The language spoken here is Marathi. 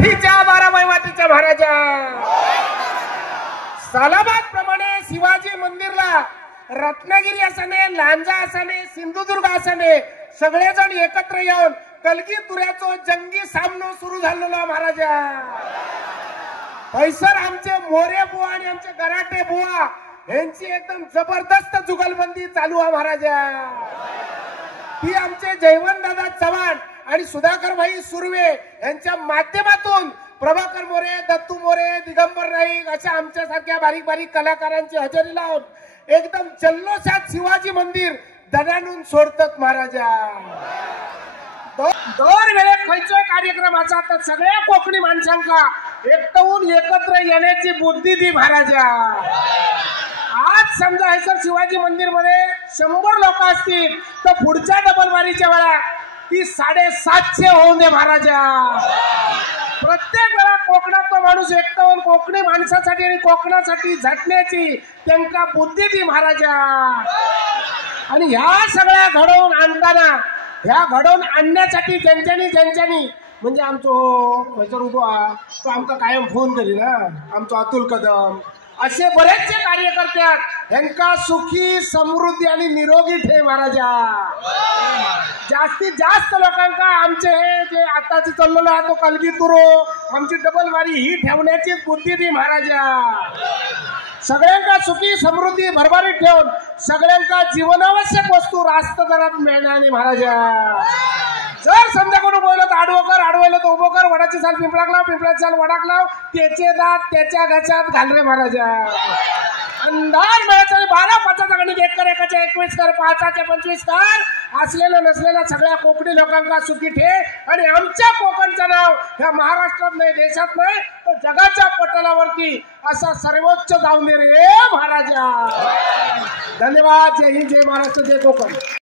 गाठीच्या 12 मैवाटीच्या महाराजा सालाबाद प्रमाणे शिवाजी मंदिरला रत्नागिरी असणे, लांजा असणे, सिंधुदुर्ग असणे सगळेजण एकत्र येऊन कलगी तुऱ्याचो जंगी सामनो सुरू झालेला महाराजा. पैसर आमचे मोरे बुवा आणि आमचे गराटे बुवा यांची एकदम जबरदस्त जुगलबंदी चालू आहे महाराजा. ती आमचे जयवंत दादा चव्हाण आणि सुधाकर भाई सुर्वे यांच्या माध्यमातून प्रभाकर मोरे, दत्तू मोरे, दिगंबर नाईक अशा आमच्यासारख्या बारीक बारीक कलाकारांची हजेरी लावून एकदम जल्लोषात शिवाजी मंदिर दणाणून सोडतात महाराजा. दर वेळेस खयचोय कार्यक्रमाचा तर सगळ्या कोकणी माणसांका एकटवून एकत्र येण्याची बुद्धी दी महाराजा. आज समजा हे सर शिवाजी मंदिर मध्ये 100 लोक असतील तर पुढच्या डबल वारीच्या वेळा ती 750 होऊन दे महाराजा. प्रत्येक वेळा कोकणात तो माणूस एकटवून कोकणी माणसासाठी आणि कोकणासाठी झटण्याची त्यांना बुद्धी दी महाराजा. आणि ह्या सगळ्या घडवून आणताना ह्या घडवून आणण्यासाठी ज्यांच्यानी म्हणजे आमचो उभा तो आमका कायम फोन करी ना आमचो अतुल कदम असे बरेचसे कार्यकर्ते ह्यांका सुखी समृद्धी आणि निरोगी ठेव महाराजा. जास्तीत जास्त लोकांका आमचे हे जे आताच चाललेलो आहे तो कलगी तुरो आमची डबल वारी ही ठेवण्याची बुद्धी दी महाराजा. सगळ्यांका सुखी समृद्धी भरभरीत ठेवून सगळ्यांका जीवनावश्यक वस्तू रास्त दरात मिळणारी महाराजा. जर समजा कोणी बोलत आडवं कर आडवायला तो उभं कर, वडाची साल पिंपळाक लाव, पिंपळाची साल वडाक लाव, त्याचे दात त्याच्या घशात घाल रे महाराजा. अंधार मिळायचा 12 5चा गणित 1 कर 1 चे 21 कर 5 चे 25 कर असलेल्या नसलेल्या सगळ्या कोकणी लोकांना सुखी ठेव. आणि आमच्या कोकणचं नाव ह्या महाराष्ट्रात नाही, देशात नाही तर जगाच्या पटलावरती असा सर्वोच्च जाऊन दे रे महाराजा. धन्यवाद. जय हिंद, जय महाराष्ट्र, जय कोकण.